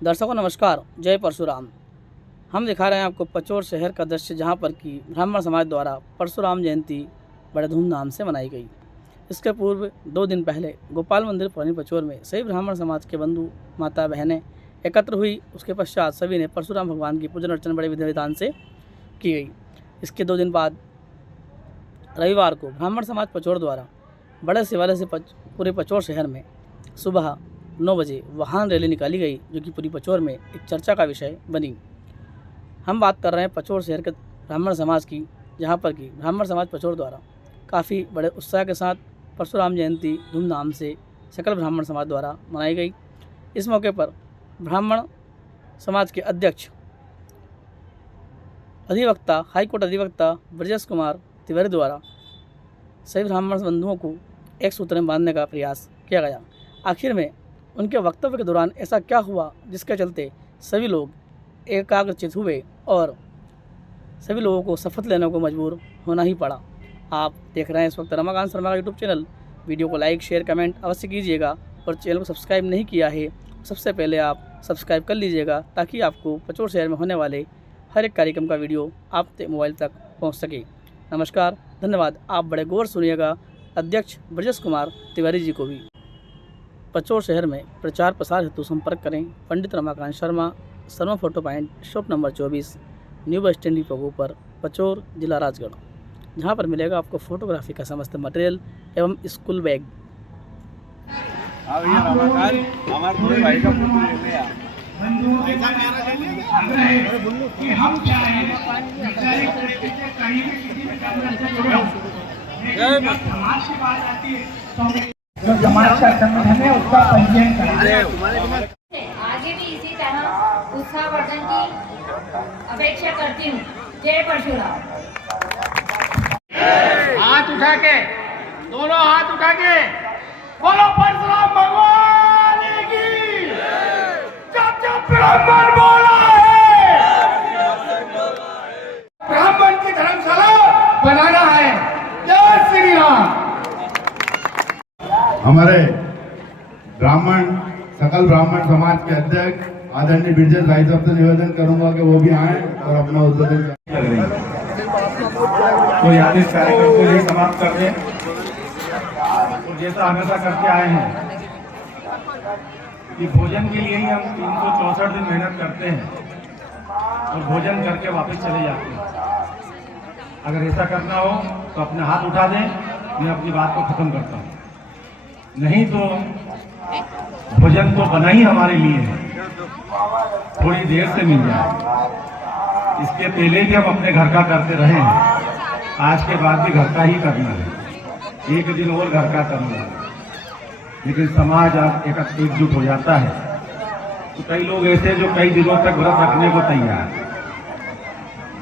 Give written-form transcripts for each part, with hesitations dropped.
दर्शकों नमस्कार, जय परशुराम। हम दिखा रहे हैं आपको पचोर शहर का दृश्य, जहां पर कि ब्राह्मण समाज द्वारा परशुराम जयंती बड़े धूमधाम से मनाई गई। इसके पूर्व 2 दिन पहले गोपाल मंदिर पुरानी पचोर में सभी ब्राह्मण समाज के बंधु माता बहनें एकत्र हुई। उसके पश्चात सभी ने परशुराम भगवान की पूजन अर्चना बड़े विधि विधान से की गई। इसके 2 दिन बाद रविवार को ब्राह्मण समाज पचोर द्वारा बड़े शिवालय से पूरे पचोर शहर में सुबह 9 बजे वाहन रैली निकाली गई, जो कि पूरी पचोर में एक चर्चा का विषय बनी। हम बात कर रहे हैं पचोर शहर के ब्राह्मण समाज की, जहां पर कि ब्राह्मण समाज पचोर द्वारा काफ़ी बड़े उत्साह के साथ परशुराम जयंती धूमधाम से सकल ब्राह्मण समाज द्वारा मनाई गई। इस मौके पर ब्राह्मण समाज के अध्यक्ष अधिवक्ता हाईकोर्ट अधिवक्ता ब्रजेश कुमार तिवारी द्वारा सभी ब्राह्मण बंधुओं को एक सूत्र में बांधने का प्रयास किया गया। आखिर में उनके वक्तव्य के दौरान ऐसा क्या हुआ जिसके चलते सभी लोग एकाग्रचित हुए और सभी लोगों को शपथ लेने को मजबूर होना ही पड़ा। आप देख रहे हैं इस वक्त रमाकांत शर्मा का यूट्यूब चैनल। वीडियो को लाइक शेयर कमेंट अवश्य कीजिएगा और चैनल को सब्सक्राइब नहीं किया है सबसे पहले आप सब्सक्राइब कर लीजिएगा, ताकि आपको पचोर शहर में होने वाले हर एक कार्यक्रम का वीडियो आपके मोबाइल तक पहुँच सके। नमस्कार, धन्यवाद। आप बड़े गौर सुनिएगा अध्यक्ष ब्रजेश कुमार तिवारी जी को भी। पचोर शहर में प्रचार प्रसार हेतु संपर्क करें Pandit Ramakant Sharma, Sharma photo point, shop number 24, new bus stand depot पर, पचोर, जिला राजगढ़, जहां पर मिलेगा आपको फोटोग्राफी का समस्त मटेरियल एवं स्कूल बैग। जो समाज का संगठन है उसका पंजीयन कराएं। आगे भी इसी तरह उत्साहवर्धन की अपेक्षा करती हूँ। जय परशुराम। हाथ उठा के, दोनों हाथ उठा के बोलो परशुराम भगवान की। जब जब ब्राह्मण बोला है, ब्राह्मण की धर्मशाला बनाना है। जय श्री राम। हमारे सकल ब्राह्मण समाज के अध्यक्ष आदरणीय ब्रजेश भाई साहब से निवेदन करूंगा कि वो भी आए और अपना उद्बोधन करें। तो याद इस कार्यक्रम को यही समाप्त कर दें और जैसा हमेशा करते आए हैं कि भोजन के लिए ही हम 364 दिन मेहनत करते हैं और भोजन करके वापस चले जाते हैं। अगर ऐसा करना हो तो अपने हाथ उठा दें, मैं अपनी बात को खत्म करता हूँ। नहीं तो भोजन तो बना ही हमारे लिए है, थोड़ी देर से मिल जाए। इसके पहले भी हम अपने घर का करते रहे हैं, आज के बाद भी घर का ही करना है, एक दिन और घर का करना है। लेकिन समाज आज एकजुट हो जाता है तो कई लोग ऐसे जो कई दिनों तक व्रत रखने को तैयार है।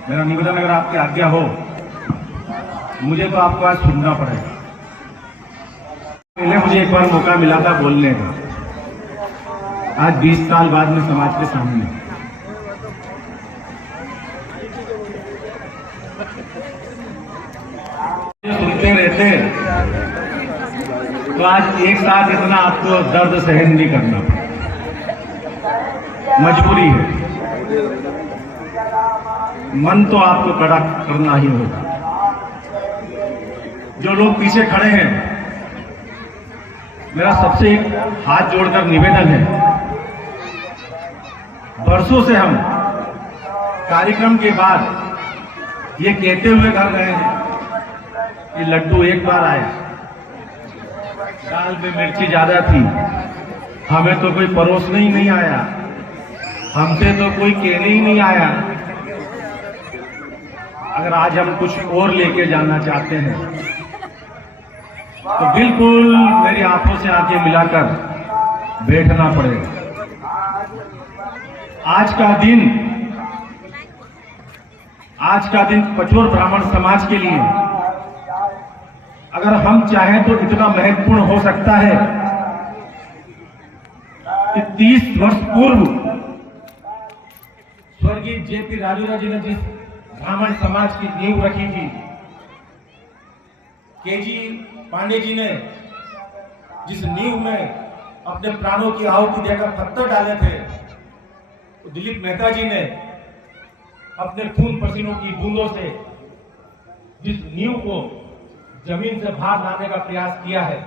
मेरा निवेदन अगर आपकी आज्ञा हो, मुझे तो आपको आज सुनना पड़ेगा। पहले मुझे एक बार मौका मिला था बोलने का, आज 20 साल बाद में समाज के सामने। सुनते रहते तो आज एक साथ इतना आपको दर्द सहन नहीं करना पड़ा, मजबूरी है। मन तो आपको कड़ा करना ही होगा। जो लोग पीछे खड़े हैं, मेरा सबसे एक हाथ जोड़कर निवेदन है, बरसों से हम कार्यक्रम के बाद ये कहते हुए घर गए हैं कि लड्डू एक बार आए, दाल में मिर्ची ज्यादा थी, हमें तो कोई परोसने ही नहीं आया, हमसे तो कोई कहने ही नहीं आया। अगर आज हम कुछ और लेके जाना चाहते हैं तो बिल्कुल मेरी आंखों से आंखें मिलाकर बैठना पड़ेगा। आज का दिन पचोर ब्राह्मण समाज के लिए अगर हम चाहें तो इतना महत्वपूर्ण हो सकता है कि 30 वर्ष पूर्व स्वर्गीय जेपी राजूरा जी ने जिस ब्राह्मण समाज की नींव रखी थी, केजी पांडे जी ने जिस नींव में अपने प्राणों की आहुति देकर पत्थर डाले थे, तो दिलीप मेहता जी ने अपने खून पसीनों की बूंदों से जिस नींव को जमीन से बाहर लाने का प्रयास किया है,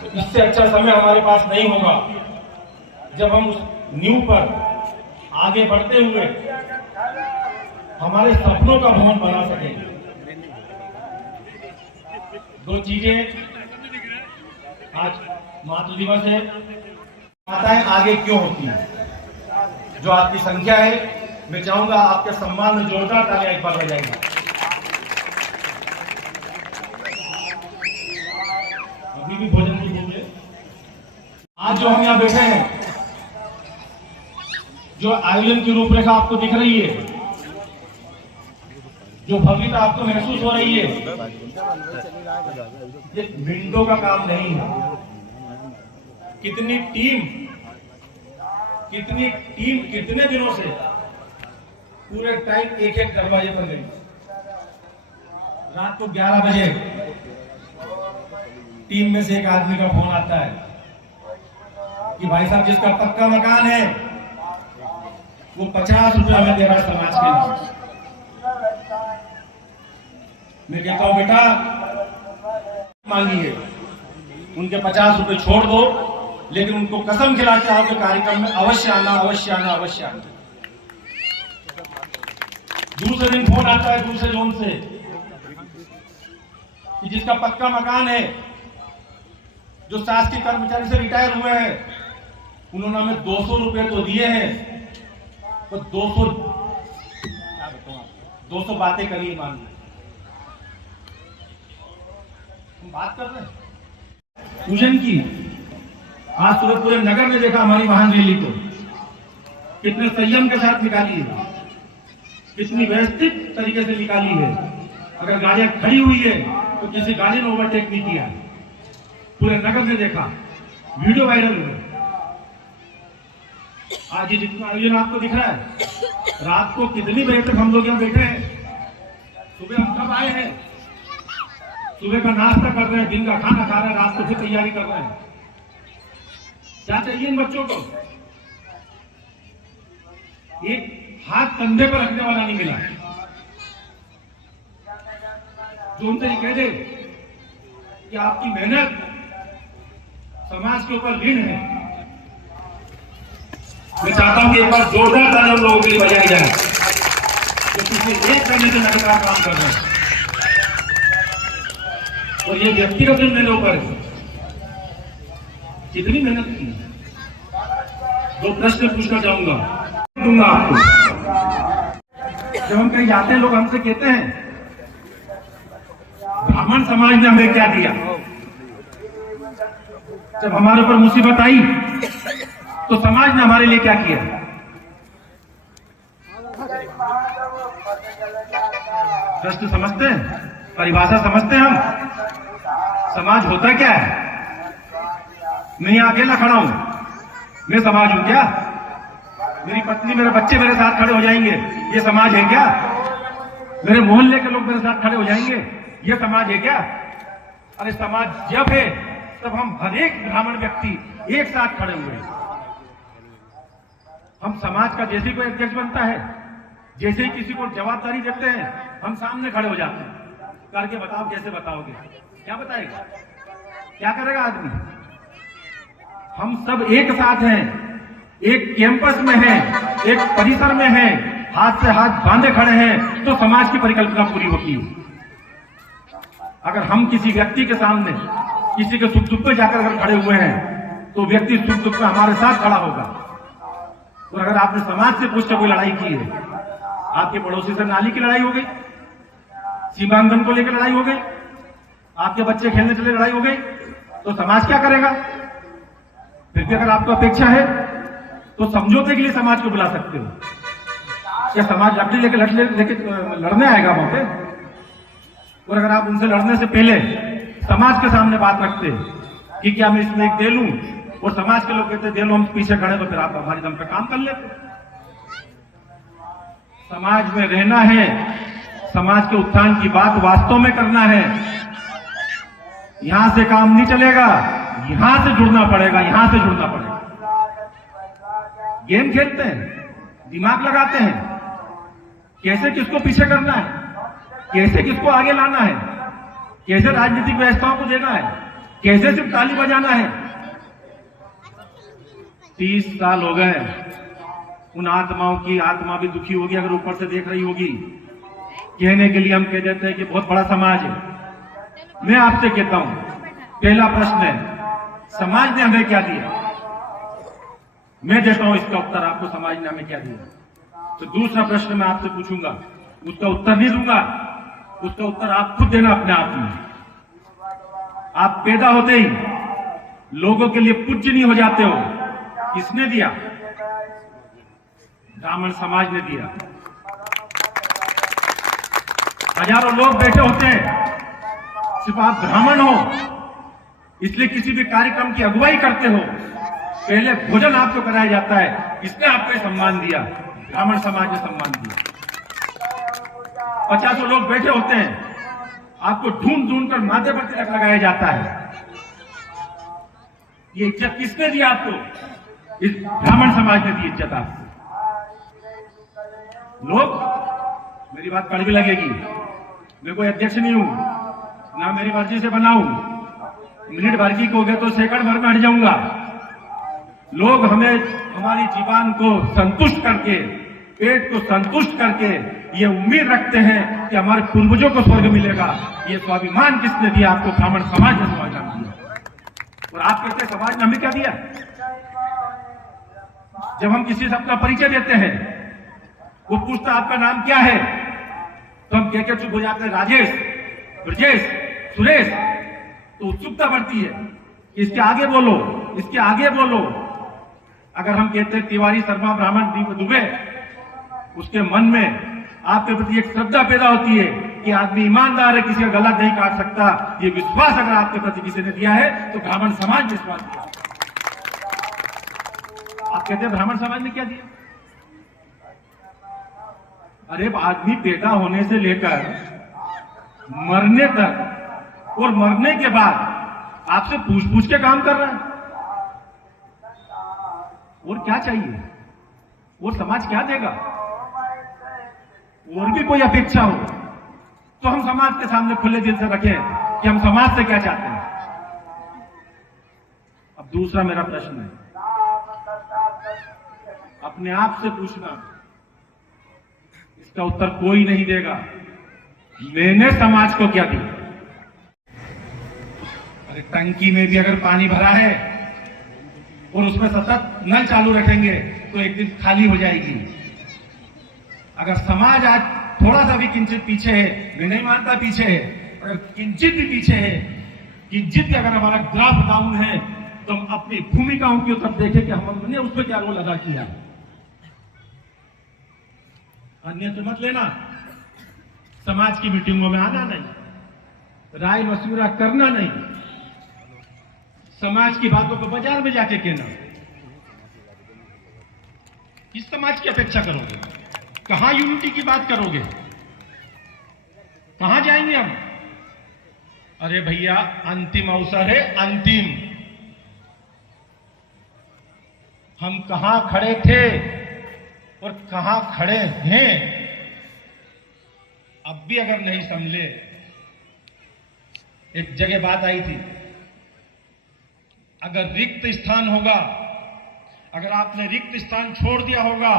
तो इससे अच्छा समय हमारे पास नहीं होगा जब हम उस नींव पर आगे बढ़ते हुए हमारे सपनों का भवन बना सकेंगे। दो चीजें, आज मातृ दिवस है, माताएं आगे क्यों होती है, जो आपकी संख्या है, मैं चाहूंगा आपके सम्मान में जोरदार तालियां एक बार बजाएंगे। अभी भी भोजन की भूख है। आज जो हम यहाँ बैठे हैं, जो आयोजन की रूपरेखा आपको दिख रही है, जो भव्यता आपको महसूस हो रही है, ये मिनटों का काम नहीं है। कितनी टीम कितने दिनों से पूरे टाइम एक एक दरवाजे पर गई। रात को 11 बजे टीम में से एक आदमी का फोन आता है कि भाई साहब जिसका पक्का मकान है वो 50 रुपया हमें दे रहा है समाज के लिए। मैं कहता हूं बेटा मांगी है, उनके 50 रुपए छोड़ दो, लेकिन उनको कसम खिला के आओ कि कार्यक्रम में अवश्य आना, अवश्य आना, अवश्य आना। दूसरे दिन फोन आता है दूसरे जोन से कि जिसका पक्का मकान है, जो शासकीय कर्मचारी से रिटायर हुए हैं, उन्होंने हमें 200 रुपए तो दिए हैं, तो 200 बातें करिए। मान लो हम बात कर रहे हैं पूजन की। आज सुबह पूरे नगर में देखा हमारी वाहन रैली को, कितने संयम के साथ निकाली है, कितनी व्यवस्थित तरीके से निकाली है। अगर गाड़ियां खड़ी हुई है तो किसी गाड़ी ने ओवरटेक नहीं किया। पूरे नगर में देखा, वीडियो वायरल हुए। आज ये जितना आयोजन आपको दिख रहा है, रात को कितनी बजे तक हम लोग यहाँ बैठे हैं। सुबह हम कब आए हैं, सुबह का नाश्ता कर रहे हैं, दिन का खाना खा रहे हैं, रात को फिर तैयारी कर रहे हैं। क्या चाहिए इन बच्चों को? एक हाथ कंधे पर रखने वाला नहीं मिला जो उनसे ये कह दे कि आपकी मेहनत समाज के ऊपर ऋण है। मैं चाहता हूं कि एक बार जोरदार तालियां लोगों के लिए बजाई जाए जो पिछले 1 महीने से लगातार काम कर रहे हैं। और ये व्यक्तिगत ऋण मेरे ऊपर है। कितनी मेहनत की। 2 प्रश्न पूछना चाहूंगा, दूंगा आपको। जब हम कहीं जाते हैं, लोग हमसे कहते हैं ब्राह्मण समाज ने हमें क्या दिया। जब हमारे ऊपर मुसीबत आई तो समाज ने हमारे लिए क्या किया। प्रश्न समझते हैं, परिभाषा समझते हैं हम। समाज होता क्या है? मैं यहाँ अकेला खड़ा हूं, मैं समाज हूं क्या? मेरी पत्नी, मेरे बच्चे मेरे साथ खड़े हो जाएंगे, ये समाज है क्या? मेरे मोहल्ले के लोग मेरे साथ खड़े हो जाएंगे, ये समाज है क्या? अरे समाज जब है तब हम हर एक ब्राह्मण व्यक्ति एक साथ खड़े हुए हैं। हम समाज का जैसे कोई अध्यक्ष बनता है, जैसे ही किसी को जवाबदारी देते हैं, हम सामने खड़े हो जाते हैं। करके बताओ, कैसे बताओगे? क्या बताएगा? क्या करेगा आदमी? हम सब एक साथ हैं, एक कैंपस में हैं, एक परिसर में हैं, हाथ से हाथ बांधे खड़े हैं, तो समाज की परिकल्पना पूरी होती है। अगर हम किसी व्यक्ति के सामने किसी के सुख दुख में जाकर अगर खड़े हुए हैं, तो व्यक्ति सुख दुख में हमारे साथ खड़ा होगा। और अगर आपने समाज से पूछ के कोई लड़ाई की है, आपके पड़ोसी से नाली की लड़ाई हो गई, सीमांकन को लेकर लड़ाई हो गई, आपके बच्चे खेलने चले लड़ाई हो गई, तो समाज क्या करेगा? फिर भी अगर आपको अपेक्षा है तो समझौते के लिए समाज को बुला सकते हो। क्या समाज लकड़ी लेके लड़ने आएगा वहां पे? और अगर आप उनसे लड़ने से पहले समाज के सामने बात रखते कि क्या मैं इसमें एक दे लूं, और समाज के लोग कहते दे लो, हम पीछे खड़े, तो फिर आप हमारे दम पे काम कर लेते। समाज में रहना है, समाज के उत्थान की बात वास्तव में करना है। यहां से काम नहीं चलेगा, यहां से जुड़ना पड़ेगा, यहां से जुड़ना पड़ेगा। गेम खेलते हैं, दिमाग लगाते हैं, कैसे किसको पीछे करना है, कैसे किसको आगे लाना है, कैसे राजनीतिक व्यवस्थाओं को देना है, कैसे सिर्फ ताली बजाना है। 30 साल हो गए, उन आत्माओं की आत्मा भी दुखी होगी अगर ऊपर से देख रही होगी। कहने के लिए हम कह देते हैं कि बहुत बड़ा समाज है। मैं आपसे कहता हूं, पहला प्रश्न है, समाज ने हमें क्या दिया? मैं देता हूं इसका उत्तर आपको, समाज ने हमें क्या दिया। तो दूसरा प्रश्न मैं आपसे पूछूंगा, उसका उत्तर नहीं दूंगा, उसका उत्तर आप खुद देना अपने आप में। आप पैदा होते ही लोगों के लिए पूजनीय हो जाते हो, किसने दिया? ब्राह्मण समाज ने दिया। हजारों लोग बैठे होते हैं, सिर्फ आप ब्राह्मण हो इसलिए किसी भी कार्यक्रम की अगुवाई करते हो, पहले भोजन आपको कराया जाता है, इसने आपको सम्मान दिया, ब्राह्मण समाज ने सम्मान दिया। 50 लोग बैठे होते हैं, आपको ढूंढ ढूंढ कर माथे पर तिलक लगाया जाता है, ये इज्जत किसने दिया आपको? इस ब्राह्मण समाज ने दी इज्जत आपको। लोग, मेरी बात कड़वी लगेगी, मैं कोई अध्यक्ष नहीं हूं, ना मेरी मर्जी से बनाऊं, मिनट भर की हो गए तो सेकंड भर में हट जाऊंगा। लोग हमें हमारी जीवन को संतुष्ट करके, पेट को संतुष्ट करके ये उम्मीद रखते हैं कि हमारे पूर्वजों को स्वर्ग मिलेगा। ये स्वाभिमान किसने दिया आपको? ब्राह्मण समाज ने स्वाभिमान दिया। और आप कहते हैं समाज ने हमें क्या दिया? जब हम किसी से अपना परिचय देते हैं, वो पूछता आपका नाम क्या है, तो हम कह चुप हो जाते हैं, राजेश, ब्रजेश, सुरेश। तो उत्सुकता बढ़ती है, इसके आगे बोलो, इसके आगे बोलो। अगर हम कहते हैं तिवारी शर्मा ब्राह्मण दुबे, उसके मन में आपके प्रति एक श्रद्धा पैदा होती है कि आदमी ईमानदार है, किसी का गला नहीं काट सकता। ये विश्वास अगर आपके प्रति किसी ने दिया है तो ब्राह्मण समाज ने विश्वास दिया। आप कहते हैं ब्राह्मण समाज ने क्या दिया? अरे आदमी पैदा होने से लेकर मरने तक और मरने के बाद आपसे पूछ पूछ के काम कर रहा है। और क्या चाहिए? और समाज क्या देगा? और भी कोई अपेक्षा हो तो हम समाज के सामने खुले दिल से रखें कि हम समाज से क्या चाहते हैं। अब दूसरा मेरा प्रश्न है, अपने आप से पूछना, इसका उत्तर कोई नहीं देगा, मैंने समाज को क्या दिया? अरे टंकी में भी अगर पानी भरा है और उसमें सतत नल चालू रखेंगे तो एक दिन खाली हो जाएगी। अगर समाज आज थोड़ा सा भी किंचित पीछे है, मैं नहीं मानता पीछे है, अगर किंचित भी पीछे है, किंचित भी अगर हमारा ग्राफ डाउन है, तो हम अपनी भूमिकाओं की तरफ देखें कि हमने उस पर क्या रोल अदा किया। अन्य तो मत लेना, समाज की मीटिंगों में आना नहीं, राय मशवरा करना नहीं, समाज की बातों को बाजार में जाके कहना। किस समाज की अपेक्षा करोगे? कहां यूनिटी की बात करोगे? कहां जाएंगे हम? अरे भैया, अंतिम अवसर है, अंतिम। हम कहां खड़े थे और कहां खड़े हैं, अब भी अगर नहीं समझे। एक जगह बात आई थी, अगर रिक्त स्थान होगा, अगर आपने रिक्त स्थान छोड़ दिया होगा,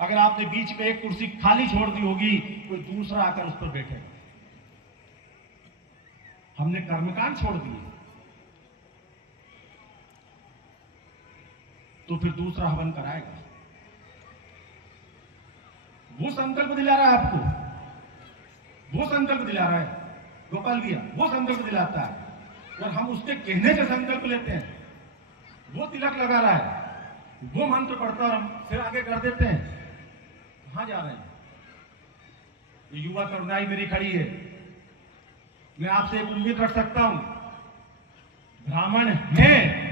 अगर आपने बीच में एक कुर्सी खाली छोड़ दी होगी, कोई दूसरा आकर उस पर बैठेगा। हमने कर्मकांड छोड़ दिए तो फिर दूसरा हवन कराएगा। वो संकल्प दिला रहा है आपको, वो संकल्प दिला रहा है गोपाल भैया, वो संकल्प दिलाता है और हम उसके कहने से संकल्प लेते हैं। वो तिलक लगा रहा है, वो मंत्र पढ़ता और हम फिर आगे कर देते हैं। कहां जा रहे हैं? ये युवा तरुणाई मेरी खड़ी है, मैं आपसे एक उम्मीद रख सकता हूं, ब्राह्मण है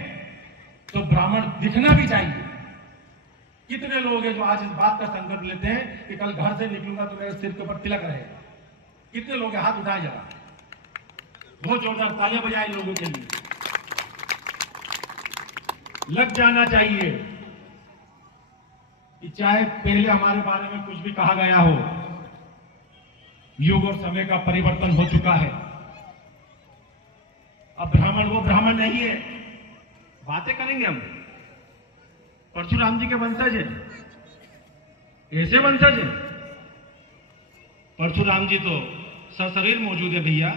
तो ब्राह्मण दिखना भी चाहिए। कितने लोग हैं जो आज इस बात का संकल्प लेते हैं कि कल घर से निकलूंगा तो मेरे सिर के ऊपर तिलक रहेगा? कितने लोग हैं? हाथ उठाए जरा, बहुत जोरदार तालियां बजाए लोगों के लिए। लग जाना चाहिए। कि चाहे पहले हमारे बारे में कुछ भी कहा गया हो, युग और समय का परिवर्तन हो चुका है। अब ब्राह्मण वो ब्राह्मण नहीं है। बातें करेंगे हम, परशुराम जी के वंशज है, ऐसे वंशज है। परशुराम जी तो सशरीर मौजूद है भैया,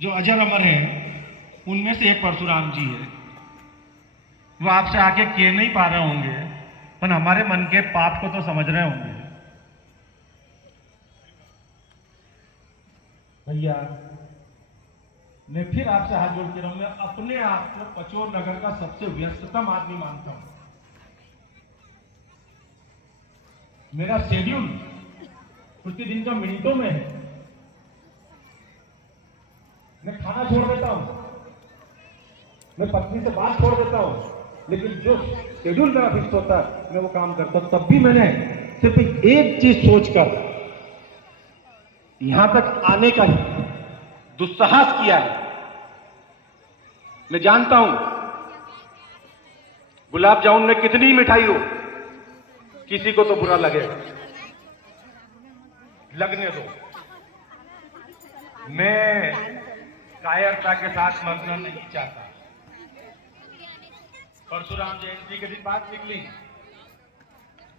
जो अजर अमर है उनमें से एक परशुराम जी है। वो आपसे आके कह नहीं पा रहे होंगे, पर हमारे मन के पाप को तो समझ रहे होंगे। भैया मैं फिर आपसे हाथ जोड़ के मैं अपने आप को पचोर नगर का सबसे व्यस्ततम आदमी मानता हूं। मेरा शेड्यूल प्रतिदिन का मिनटों में है। मैं खाना छोड़ देता हूं, मैं पत्नी से बात छोड़ देता हूं, लेकिन जो शेड्यूल मेरा फिक्स होता है मैं वो काम करता हूं। तब भी मैंने सिर्फ एक चीज सोचकर यहां तक आने का दुस्साहस किया है। मैं जानता हूं गुलाब जामुन में कितनी मिठाई हो, किसी को तो बुरा लगेगा, लगने दो। मैं कायरता के साथ मरना नहीं चाहता। परशुराम जयंती के दिन बात निकली,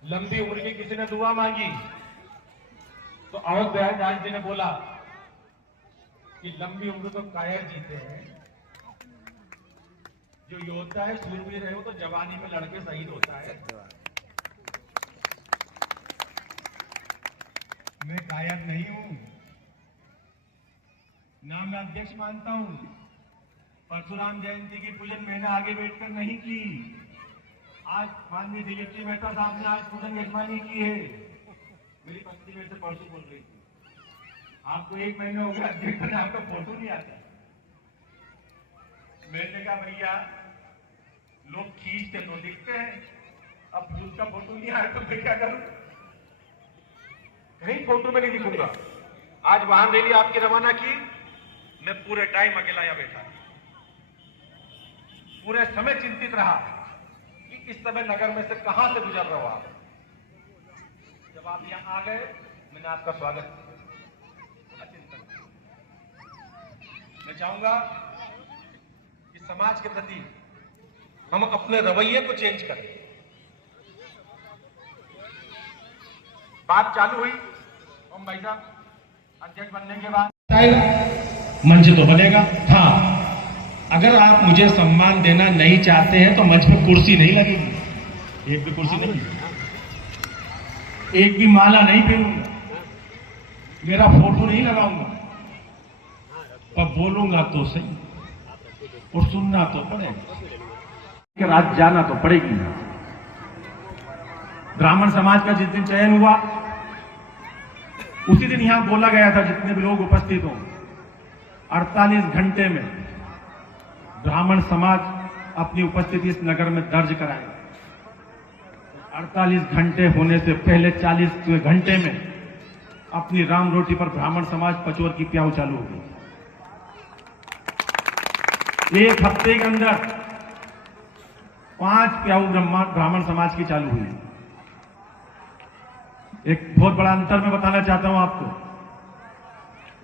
लंबी उम्र की किसी ने दुआ मांगी, तो अवध दयाल जी ने बोला कि लंबी उम्र तो कायर जीते हैं, जो योद्धा है सूरवीर है वो तो जवानी में लड़के शहीद होता है। मैं कायर नहीं हूं, ना मैं अध्यक्ष मानता हूं। परशुराम जयंती की पूजन मैंने आगे बैठकर नहीं की, आज माननीय डीएसपी मेहता साहब ने आज पूजन मेजबानी की है। मेरी पत्नी मेरे से परसों बोल रही थी, आपको 1 महीने हो गया अध्यक्ष बने, आपका फोटो नहीं आता। मैंने कहा भैया लोग खींचते तो दिखते हैं, अब उसका फोटो नहीं आया तो मैं क्या करूं? कहीं फोटो में नहीं दिखूंगा। आज वाहन रैली आपकी रवाना की, मैं पूरे टाइम अकेला यहाँ बैठा, पूरे समय चिंतित रहा कि इस समय नगर में से कहां से गुजर रहा हो आप। जब आप यहां आ गए मैंने आपका स्वागत किया। मैं चाहूंगा कि समाज के प्रति हम अपने रवैये को चेंज करें। बात चालू हुई ओम भाई साहब अध्यक्ष बनने के बाद मंच तो बनेगा। हाँ, अगर आप मुझे सम्मान देना नहीं चाहते हैं तो मंच पे कुर्सी नहीं लगेगी, एक भी कुर्सी नहीं, एक भी माला नहीं पहनूंगा, मेरा फोटो नहीं लगाऊंगा, पर बोलूंगा तो सही और सुनना तो पड़ेगा, रात जाना तो पड़ेगी। ब्राह्मण समाज का जिस दिन चयन हुआ उसी दिन यहां बोला गया था जितने भी लोग उपस्थित हों, 48 घंटे में ब्राह्मण समाज अपनी उपस्थिति इस नगर में दर्ज कराएगा। 48 घंटे होने से पहले 40 घंटे में अपनी राम रोटी पर ब्राह्मण समाज पचोर की प्याऊ चालू होगी। 1 हफ्ते के अंदर 5 प्याऊ ब्राह्मण समाज की चालू हुई। एक बहुत बड़ा अंतर मैं बताना चाहता हूं आपको,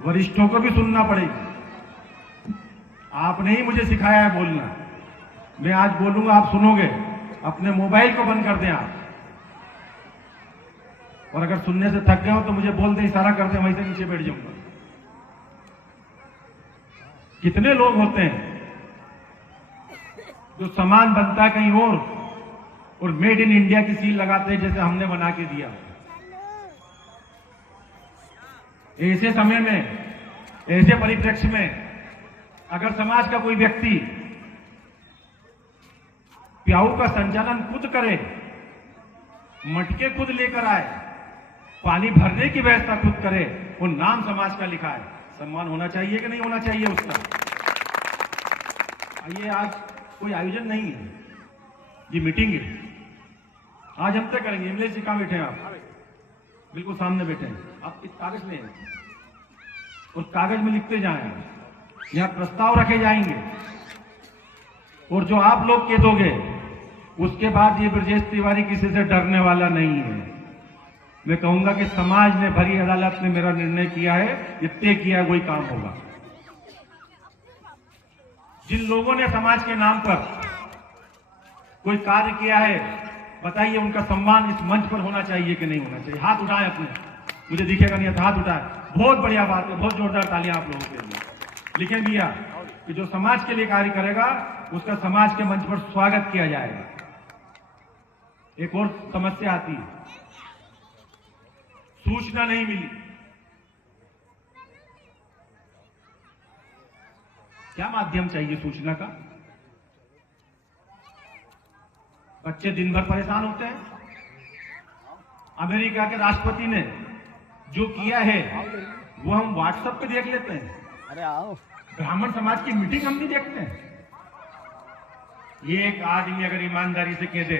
वरिष्ठों को भी सुनना पड़ेगा। आपने ही मुझे सिखाया है बोलना, मैं आज बोलूंगा आप सुनोगे। अपने मोबाइल को बंद कर दें आप, और अगर सुनने से थक गए हो तो मुझे बोल दें, इशारा कर दें, वहीं से नीचे बैठ जाऊंगा। कितने लोग होते हैं जो सामान बनता है कहीं और मेड इन इंडिया की सील लगाते हैं जैसे हमने बना के दिया। ऐसे समय में, ऐसे परिप्रेक्ष्य में अगर समाज का कोई व्यक्ति प्याऊ का संचालन खुद करे, मटके खुद लेकर आए, पानी भरने की व्यवस्था खुद करे, वो नाम समाज का लिखा है, सम्मान होना चाहिए कि नहीं होना चाहिए उसका? ये आज कोई आयोजन नहीं है, ये मीटिंग है। आज हम तय करेंगे। एमएलए जी कहां बैठे हैं आप? बिल्कुल सामने बैठे हैं। आप इस कागज में और कागज में लिखते जाएं, यहाँ प्रस्ताव रखे जाएंगे, और जो आप लोग कह दोगे उसके बाद ये ब्रजेश तिवारी किसी से डरने वाला नहीं है। मैं कहूंगा कि समाज ने, भरी अदालत ने मेरा निर्णय किया है, ये तय किया वही काम होगा। जिन लोगों ने समाज के नाम पर कोई कार्य किया है, बताइए उनका सम्मान इस मंच पर होना चाहिए कि नहीं होना चाहिए? हाथ उठाएं अपने, मुझे दिखेगा नहीं, हाथ उठाएं। बहुत बढ़िया बात है, बहुत जोरदार तालियां आप लोगों के लिए। लिखें भैया कि जो समाज के लिए कार्य करेगा उसका समाज के मंच पर स्वागत किया जाएगा। एक और समस्या आती है, सूचना नहीं मिली। क्या माध्यम चाहिए सूचना का? बच्चे दिन भर परेशान होते हैं। अमेरिका के राष्ट्रपति ने जो किया है वो हम व्हाट्सएप पे देख लेते हैं। अरे आओ, ब्राह्मण समाज की मीटिंग हम नहीं देखते हैं। एक आदमी अगर ईमानदारी से कह दे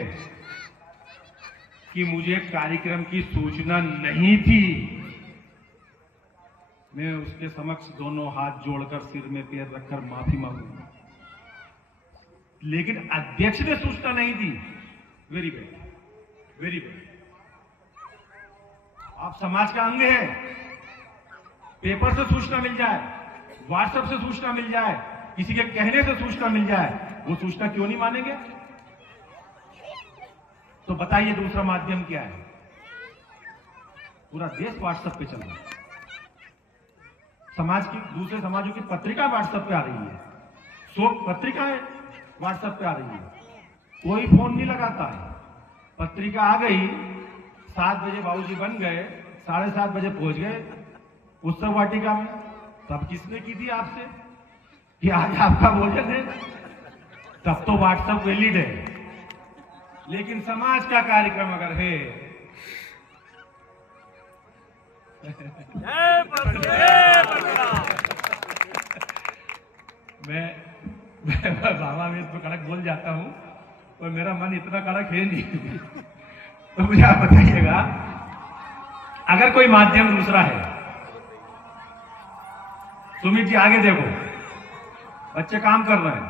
कि मुझे कार्यक्रम की सूचना नहीं थी, मैं उसके समक्ष दोनों हाथ जोड़कर सिर में पैर रखकर माफी मांगूंगा। लेकिन अध्यक्ष ने सूचना नहीं दी, वेरी बैड, वेरी बैड। आप समाज का अंग है, पेपर से सूचना मिल जाए, व्हाट्सएप से सूचना मिल जाए, किसी के कहने से सूचना मिल जाए, वो सूचना क्यों नहीं मानेंगे? तो बताइए दूसरा माध्यम क्या है? पूरा देश व्हाट्सएप पे चल रहा है। समाज की, दूसरे समाजों की पत्रिका व्हाट्सएप पे आ रही है, शोक पत्रिकाएं व्हाट्सएप पे आ रही है, कोई फोन नहीं लगाता है। पत्रिका आ गई, 7 बजे बाबूजी बन गए, 7:30 बजे पहुंच गए उत्सव वाटिका में। तब किसने की थी आपसे कि आज आपका भोजन है? तब तो व्हाट्सएप वैलिड है। लेकिन समाज का कार्यक्रम अगर है, मैं बाबा में तो कड़क बोल जाता हूं, और मेरा मन इतना कड़क है नहीं। तो मुझे आप बताइएगा, अगर कोई माध्यम दूसरा है, सुमित जी आगे देखो, बच्चे काम कर रहे हैं,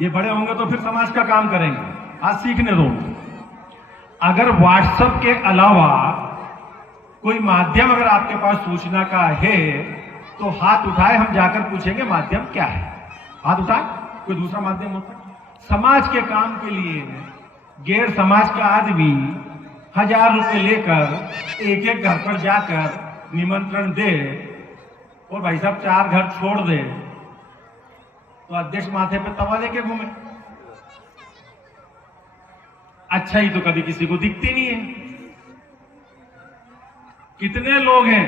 ये बड़े होंगे तो फिर समाज का काम करेंगे, आज सीखने दो। अगर व्हाट्सएप के अलावा कोई माध्यम अगर आपके पास सूचना का है तो हाथ उठाए, हम जाकर पूछेंगे माध्यम क्या है। हाथ उठाए, कोई दूसरा माध्यम होता है? समाज के काम के लिए गैर समाज का आदमी 1000 रुपए लेकर एक एक घर पर जाकर निमंत्रण दे और भाई साहब 4 घर छोड़ दे, तो अध्यक्ष माथे पे तवा लेके घूमे। अच्छा ही तो कभी किसी को दिखती नहीं है। कितने लोग हैं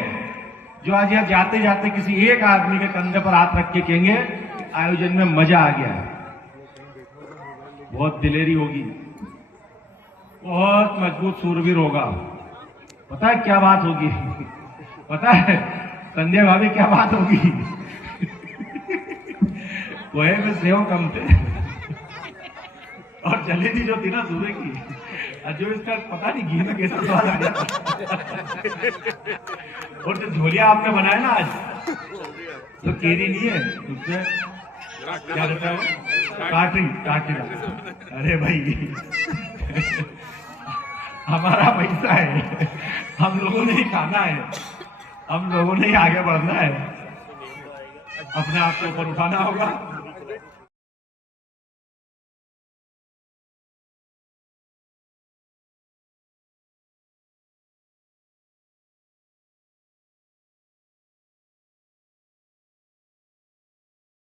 जो आज यहां जाते जाते किसी एक आदमी के कंधे पर हाथ रख के कहेंगे आयोजन में मजा आ गया, बहुत दिलेरी होगी, बहुत मजबूत सूरवीर होगा। पता है क्या बात होगी? पता है संध्या भाभी क्या बात होगी? वह में सेव कम थे और जलेबी जो थी ना सूर्य की, जो इसका पता नहीं घी में कैसा स्वाद आ गया। और जो झोलिया आपने बनाया ना आज, तो केरी नहीं है, उससे क्या रहता है? काटरी। अरे भाई हमारा पैसा है, हम लोगों ने ही खाना है, हम लोगों ने ही आगे बढ़ना है, अपने आप को ऊपर उठाना होगा।